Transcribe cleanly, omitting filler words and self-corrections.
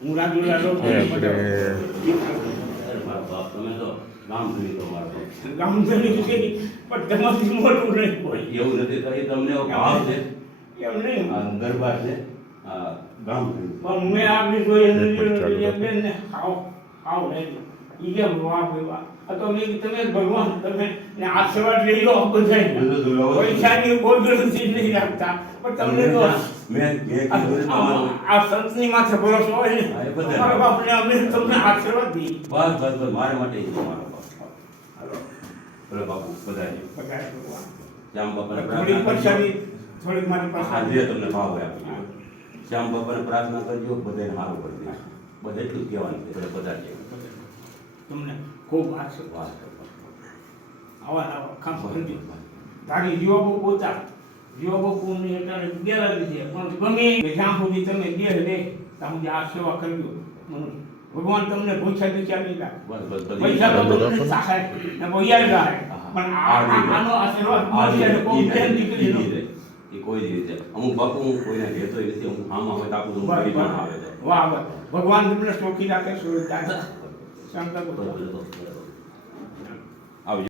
હું રાજુલા રહું આપણે બાપ તમે તો ગામ ધણી તો મારો ગામ ધણી છે પણ તમારી મોટું નહીં કોઈ એવું નથી તો એ તમને એવો ભાવ છે એમ નહીં આ દરબાર છે આ ગામ ધણી પણ મેં આપણી જોઈએ બેન ને આવો નહીં ઈ કે વાહ ભાઈ વાહ આ તો મેં તમે ભગવાન તમે ને આશીર્વાદ લઈ લો બધા પૈસાની કોઈ જરૂર નહીં રાખતા પણ તમને તો મેં કીધું તમારું આ સંતની માથે ભરોસો હોય ને હા, એ બધા. મારા બાપને અમે તમને આશીર્વાદ દી બસ બસ બસ મારે માટે જ તમારો બાપ બોલો બાપુ બધાય શ્યામ બાપાને થોડી પ્રાર્થના કરજો પૈસાની થોડીક મારી પાસે આ જે તમને ભાવ આપી શ્યામ બાપાને પ્રાર્થના કરજો બધાને સારું કરી દેજો બધા એટલું કહેવાનું છે એટલે બધા છે તમને ખૂબ આશીર્વાદ આવા કામ કરજો વાહ. તારી જીવો બહુ પોતા જીવો બહુ પૂર્ણ એટલે ગેરહાજરી છે પણ ગમે તે જ્યાં સુધી તમે દેહ લે ત્યાં સુધી આ સેવા કરજો ભગવાન તમને પૈસા પૈસા નહીં લાગે બસ બસ બધી પૈસા તો તમને સહાય ને પૈસા લાગે પણ આનો આશીર્વાદ મળશે ને કોઈ બેન દીકરીનો એ કોઈ રીતે અમુક બાપુ હું કોઈને કહેતો નથી હું આમાં હોય તો આપું તો મારી પણ આવે છે વાહ વાહ ભગવાન તમને સુખી રાખે સુરત દાદા શાંત આવજો